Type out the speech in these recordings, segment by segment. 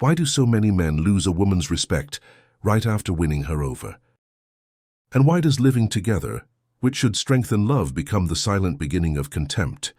Why do so many men lose a woman's respect right after winning her over? And why does living together, which should strengthen love, become the silent beginning of contempt?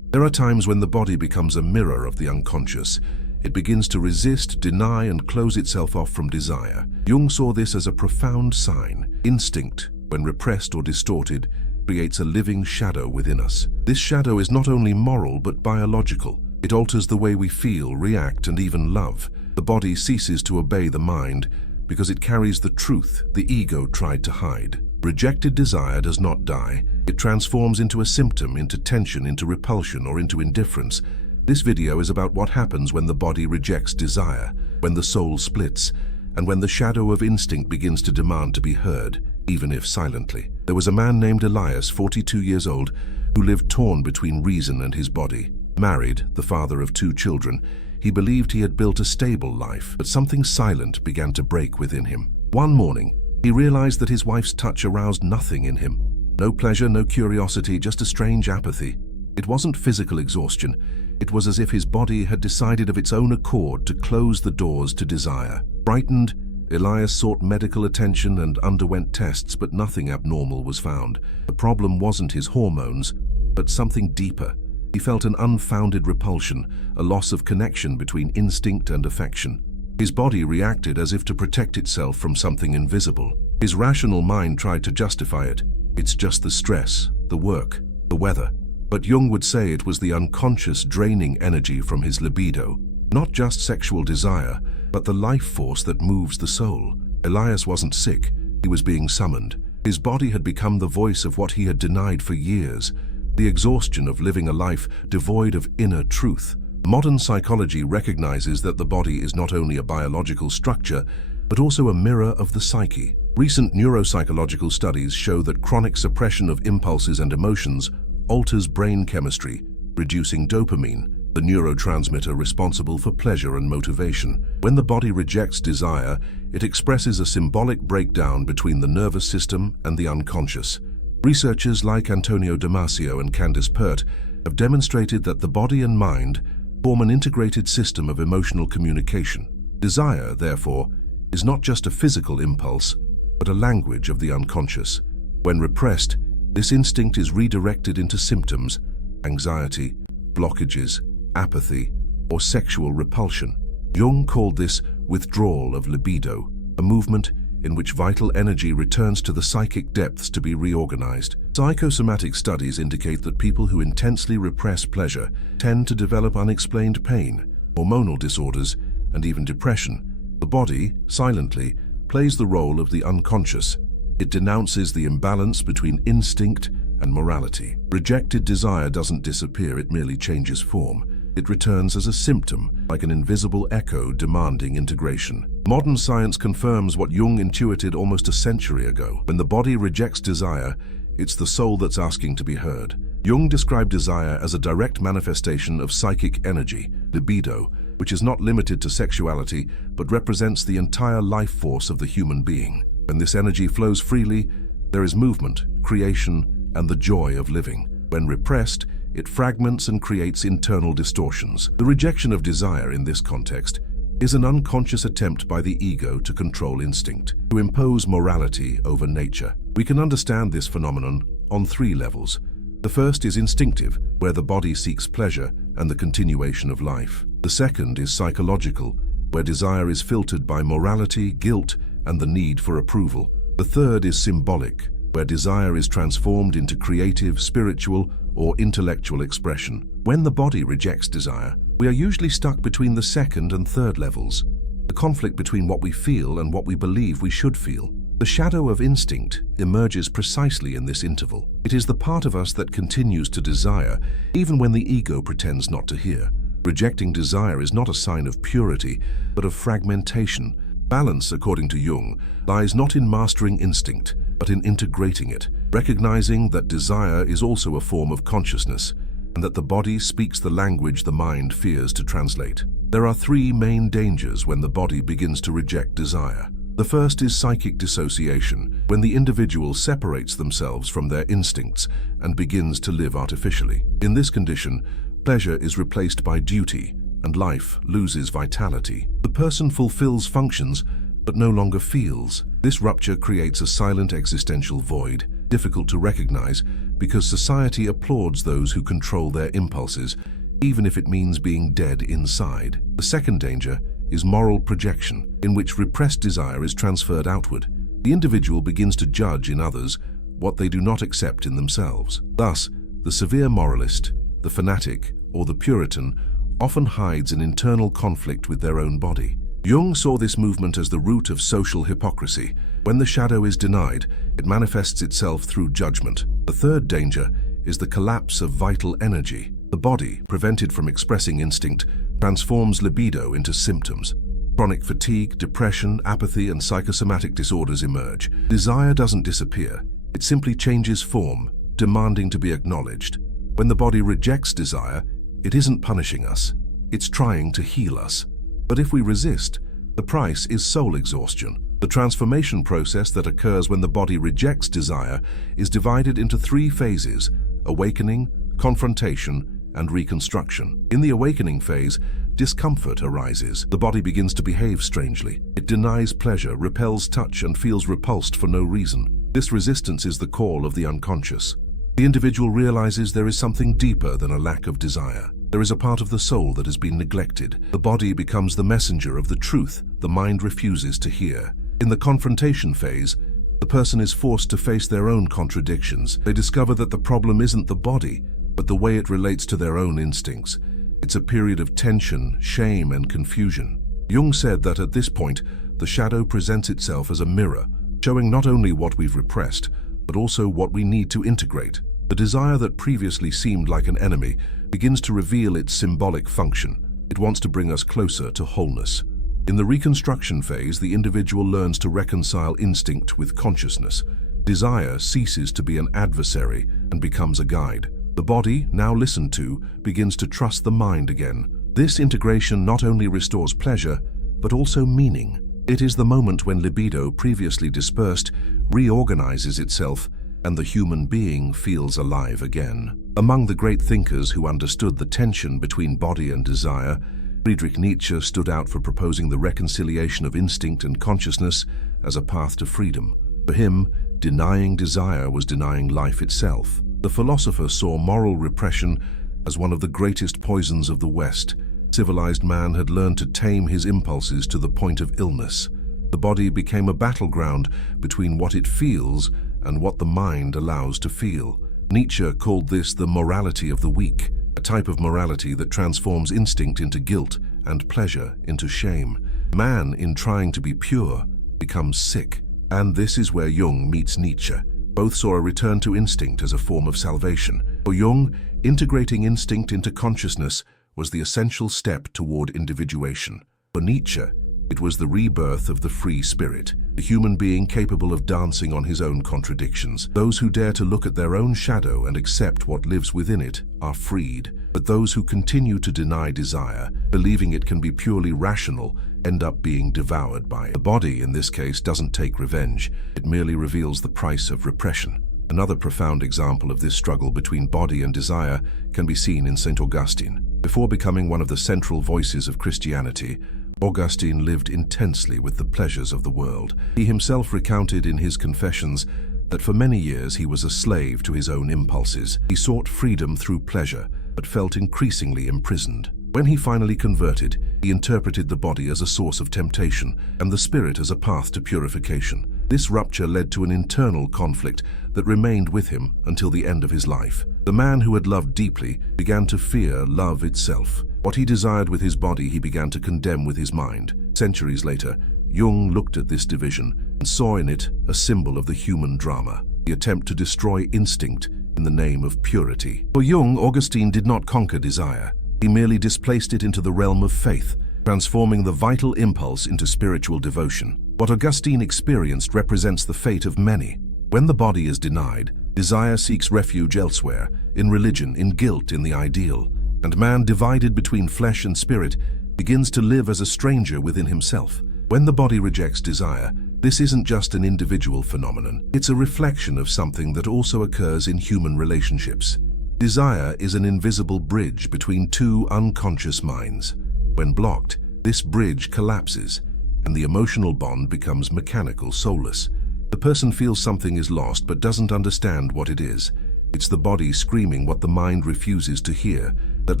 There are times when the body becomes a mirror of the unconscious. It begins to resist, deny, and close itself off from desire. Jung saw this as a profound sign. Instinct, when repressed or distorted, creates a living shadow within us. This shadow is not only moral but biological. It alters the way we feel, react, and even love. The body ceases to obey the mind because it carries the truth the ego tried to hide. Rejected desire does not die. It transforms into a symptom, into tension, into repulsion, or into indifference. This video is about what happens when the body rejects desire, when the soul splits, and when the shadow of instinct begins to demand to be heard, even if silently. There was a man named Elias, 42 years old, who lived torn between reason and his body. Married, the father of 2 children, he believed he had built a stable life, but something silent began to break within him. One morning, he realized that his wife's touch aroused nothing in him. No pleasure, no curiosity, just a strange apathy. It wasn't physical exhaustion. It was as if his body had decided of its own accord to close the doors to desire. Frightened, Elias sought medical attention and underwent tests, but nothing abnormal was found. The problem wasn't his hormones, but something deeper. He felt an unfounded repulsion, a loss of connection between instinct and affection. His body reacted as if to protect itself from something invisible. His rational mind tried to justify it. It's just the stress, the work, the weather. But Jung would say it was the unconscious draining energy from his libido. Not just sexual desire, but the life force that moves the soul. Elias wasn't sick, he was being summoned. His body had become the voice of what he had denied for years, the exhaustion of living a life devoid of inner truth. Modern psychology recognizes that the body is not only a biological structure, but also a mirror of the psyche. Recent neuropsychological studies show that chronic suppression of impulses and emotions alters brain chemistry, reducing dopamine, the neurotransmitter responsible for pleasure and motivation. When the body rejects desire, it expresses a symbolic breakdown between the nervous system and the unconscious. Researchers like Antonio Damasio and Candice Pert have demonstrated that the body and mind form an integrated system of emotional communication. Desire, therefore, is not just a physical impulse, but a language of the unconscious. When repressed, this instinct is redirected into symptoms, anxiety, blockages, apathy, or sexual repulsion. Jung called this withdrawal of libido, a movement in which vital energy returns to the psychic depths to be reorganized. Psychosomatic studies indicate that people who intensely repress pleasure tend to develop unexplained pain, hormonal disorders, and even depression. The body, silently, plays the role of the unconscious. It denounces the imbalance between instinct and morality. Rejected desire doesn't disappear, it merely changes form. It returns as a symptom, like an invisible echo demanding integration. Modern science confirms what Jung intuited almost a century ago. When the body rejects desire, it's the soul that's asking to be heard. Jung described desire as a direct manifestation of psychic energy, libido, which is not limited to sexuality, but represents the entire life force of the human being. When this energy flows freely, there is movement, creation, and the joy of living. When repressed, it fragments and creates internal distortions. The rejection of desire in this context is an unconscious attempt by the ego to control instinct, to impose morality over nature. We can understand this phenomenon on 3 levels. The first is instinctive, where the body seeks pleasure and the continuation of life. The second is psychological, where desire is filtered by morality, guilt, and the need for approval. The third is symbolic, where desire is transformed into creative, spiritual, or intellectual expression. When the body rejects desire, we are usually stuck between the second and third levels, the conflict between what we feel and what we believe we should feel. The shadow of instinct emerges precisely in this interval. It is the part of us that continues to desire, even when the ego pretends not to hear. Rejecting desire is not a sign of purity, but of fragmentation. Balance, according to Jung, lies not in mastering instinct, but in integrating it, recognizing that desire is also a form of consciousness, and that the body speaks the language the mind fears to translate. There are 3 main dangers when the body begins to reject desire. The first is psychic dissociation, when the individual separates themselves from their instincts and begins to live artificially. In this condition, pleasure is replaced by duty, and life loses vitality. The person fulfills functions, but no longer feels. This rupture creates a silent existential void, difficult to recognize because society applauds those who control their impulses, even if it means being dead inside. The second danger is moral projection, in which repressed desire is transferred outward. The individual begins to judge in others what they do not accept in themselves. Thus, the severe moralist, the fanatic, or the Puritan often hides an internal conflict with their own body. Jung saw this movement as the root of social hypocrisy. When the shadow is denied, it manifests itself through judgment. The third danger is the collapse of vital energy. The body, prevented from expressing instinct, transforms libido into symptoms. Chronic fatigue, depression, apathy, and psychosomatic disorders emerge. Desire doesn't disappear. It simply changes form, demanding to be acknowledged. When the body rejects desire, it isn't punishing us. It's trying to heal us. But if we resist, the price is soul exhaustion. The transformation process that occurs when the body rejects desire is divided into 3 phases: awakening, confrontation, and reconstruction. In the awakening phase, discomfort arises. The body begins to behave strangely. It denies pleasure, repels touch, and feels repulsed for no reason. This resistance is the call of the unconscious. The individual realizes there is something deeper than a lack of desire. There is a part of the soul that has been neglected. The body becomes the messenger of the truth the mind refuses to hear. In the confrontation phase, the person is forced to face their own contradictions. They discover that the problem isn't the body, but the way it relates to their own instincts. It's a period of tension, shame, and confusion. Jung said that at this point, the shadow presents itself as a mirror, showing not only what we've repressed, but also what we need to integrate. The desire that previously seemed like an enemy begins to reveal its symbolic function. It wants to bring us closer to wholeness. In the reconstruction phase, the individual learns to reconcile instinct with consciousness. Desire ceases to be an adversary and becomes a guide. The body, now listened to, begins to trust the mind again. This integration not only restores pleasure, but also meaning. It is the moment when libido, previously dispersed, reorganizes itself and the human being feels alive again. Among the great thinkers who understood the tension between body and desire, Friedrich Nietzsche stood out for proposing the reconciliation of instinct and consciousness as a path to freedom. For him, denying desire was denying life itself. The philosopher saw moral repression as one of the greatest poisons of the West. Civilized man had learned to tame his impulses to the point of illness. The body became a battleground between what it feels and what the mind allows to feel. Nietzsche called this the morality of the weak, a type of morality that transforms instinct into guilt and pleasure into shame. Man, in trying to be pure, becomes sick. And this is where Jung meets Nietzsche. Both saw a return to instinct as a form of salvation. For Jung, integrating instinct into consciousness was the essential step toward individuation. For Nietzsche, it was the rebirth of the free spirit, the human being capable of dancing on his own contradictions. Those who dare to look at their own shadow and accept what lives within it are freed. But those who continue to deny desire, believing it can be purely rational, end up being devoured by it. The body, in this case, doesn't take revenge. It merely reveals the price of repression. Another profound example of this struggle between body and desire can be seen in St. Augustine. Before becoming one of the central voices of Christianity, Augustine lived intensely with the pleasures of the world. He himself recounted in his Confessions that for many years he was a slave to his own impulses. He sought freedom through pleasure, but felt increasingly imprisoned. When he finally converted, he interpreted the body as a source of temptation and the spirit as a path to purification. This rupture led to an internal conflict that remained with him until the end of his life. The man who had loved deeply began to fear love itself. What he desired with his body, he began to condemn with his mind. Centuries later, Jung looked at this division and saw in it a symbol of the human drama, the attempt to destroy instinct in the name of purity. For Jung, Augustine did not conquer desire. He merely displaced it into the realm of faith, transforming the vital impulse into spiritual devotion. What Augustine experienced represents the fate of many. When the body is denied, desire seeks refuge elsewhere, in religion, in guilt, in the ideal. And man, divided between flesh and spirit, begins to live as a stranger within himself. When the body rejects desire, this isn't just an individual phenomenon. It's a reflection of something that also occurs in human relationships. Desire is an invisible bridge between two unconscious minds. When blocked, this bridge collapses, and the emotional bond becomes mechanical, soulless. The person feels something is lost but doesn't understand what it is. It's the body screaming what the mind refuses to hear, that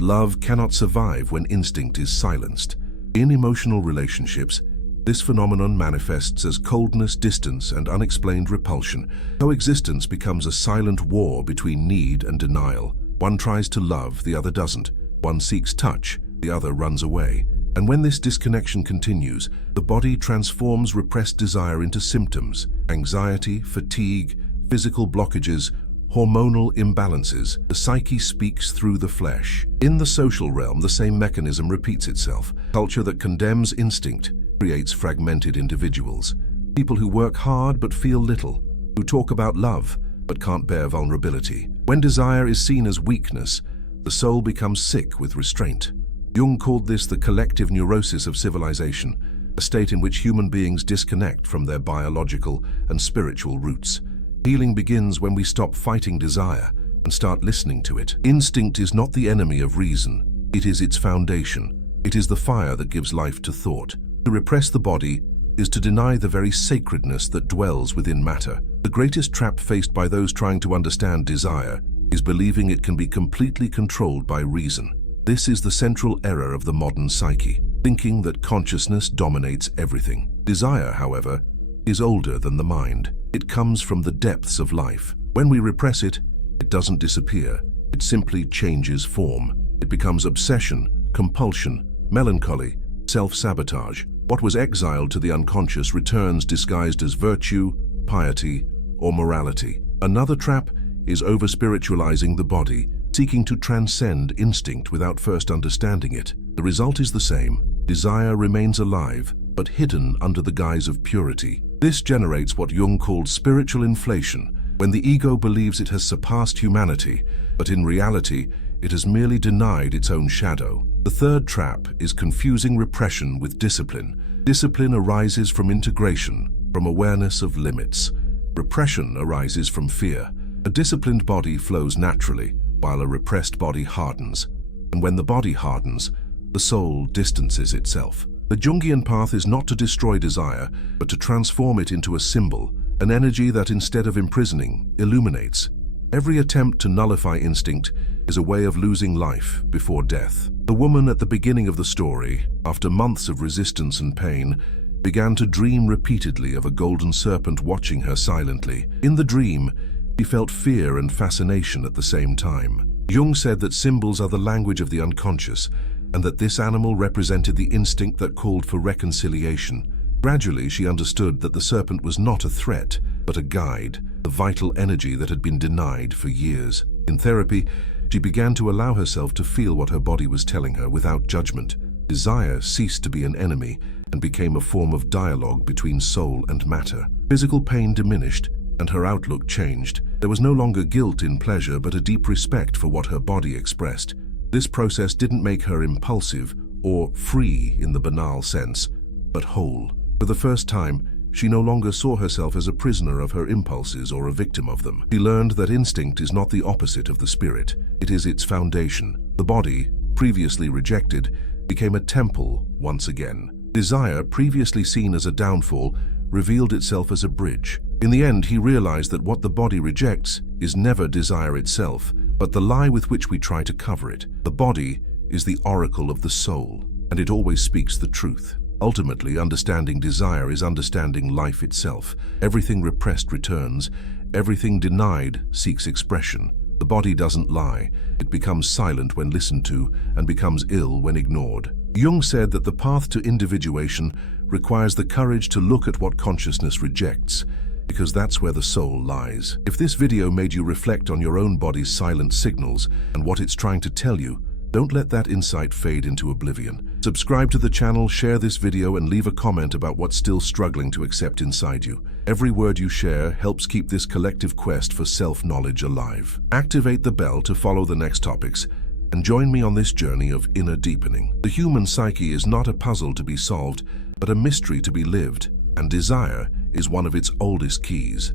love cannot survive when instinct is silenced. In emotional relationships, this phenomenon manifests as coldness, distance, and unexplained repulsion. Coexistence becomes a silent war between need and denial. One tries to love, the other doesn't. One seeks touch, the other runs away. And when this disconnection continues, the body transforms repressed desire into symptoms: anxiety, fatigue, physical blockages, hormonal imbalances. The psyche speaks through the flesh. In the social realm, the same mechanism repeats itself. Culture that condemns instinct creates fragmented individuals. People who work hard but feel little, who talk about love but can't bear vulnerability. When desire is seen as weakness, the soul becomes sick with restraint. Jung called this the collective neurosis of civilization, a state in which human beings disconnect from their biological and spiritual roots. Healing begins when we stop fighting desire and start listening to it. Instinct is not the enemy of reason, it is its foundation. It is the fire that gives life to thought. To repress the body is to deny the very sacredness that dwells within matter. The greatest trap faced by those trying to understand desire is believing it can be completely controlled by reason. This is the central error of the modern psyche, thinking that consciousness dominates everything. Desire, however, is older than the mind. It comes from the depths of life. When we repress it, it doesn't disappear. It simply changes form. It becomes obsession, compulsion, melancholy, self-sabotage. What was exiled to the unconscious returns disguised as virtue, piety, or morality. Another trap is over-spiritualizing the body, seeking to transcend instinct without first understanding it. The result is the same. Desire remains alive, but hidden under the guise of purity. This generates what Jung called spiritual inflation, when the ego believes it has surpassed humanity, but in reality, it has merely denied its own shadow. The third trap is confusing repression with discipline. Discipline arises from integration, from awareness of limits. Repression arises from fear. A disciplined body flows naturally, while a repressed body hardens. And when the body hardens, the soul distances itself. The Jungian path is not to destroy desire, but to transform it into a symbol, an energy that instead of imprisoning, illuminates. Every attempt to nullify instinct is a way of losing life before death. The woman at the beginning of the story, after months of resistance and pain, began to dream repeatedly of a golden serpent watching her silently. In the dream, she felt fear and fascination at the same time. Jung said that symbols are the language of the unconscious, and that this animal represented the instinct that called for reconciliation. Gradually, she understood that the serpent was not a threat, but a guide, the vital energy that had been denied for years. In therapy, she began to allow herself to feel what her body was telling her without judgment. Desire ceased to be an enemy and became a form of dialogue between soul and matter. Physical pain diminished, and her outlook changed. There was no longer guilt in pleasure, but a deep respect for what her body expressed. This process didn't make her impulsive or free in the banal sense, but whole. For the first time, she no longer saw herself as a prisoner of her impulses or a victim of them. She learned that instinct is not the opposite of the spirit. It is its foundation. The body, previously rejected, became a temple once again. Desire, previously seen as a downfall, revealed itself as a bridge. In the end, he realized that what the body rejects is never desire itself, but the lie with which we try to cover it. The body is the oracle of the soul, and it always speaks the truth. Ultimately, understanding desire is understanding life itself. Everything repressed returns. Everything denied seeks expression. The body doesn't lie. It becomes silent when listened to and becomes ill when ignored. Jung said that the path to individuation requires the courage to look at what consciousness rejects, because that's where the soul lies. If this video made you reflect on your own body's silent signals and what it's trying to tell you, don't let that insight fade into oblivion. Subscribe to the channel, share this video, and leave a comment about what's still struggling to accept inside you. Every word you share helps keep this collective quest for self-knowledge alive. Activate the bell to follow the next topics, and join me on this journey of inner deepening. The human psyche is not a puzzle to be solved, but a mystery to be lived, and desire is one of its oldest keys.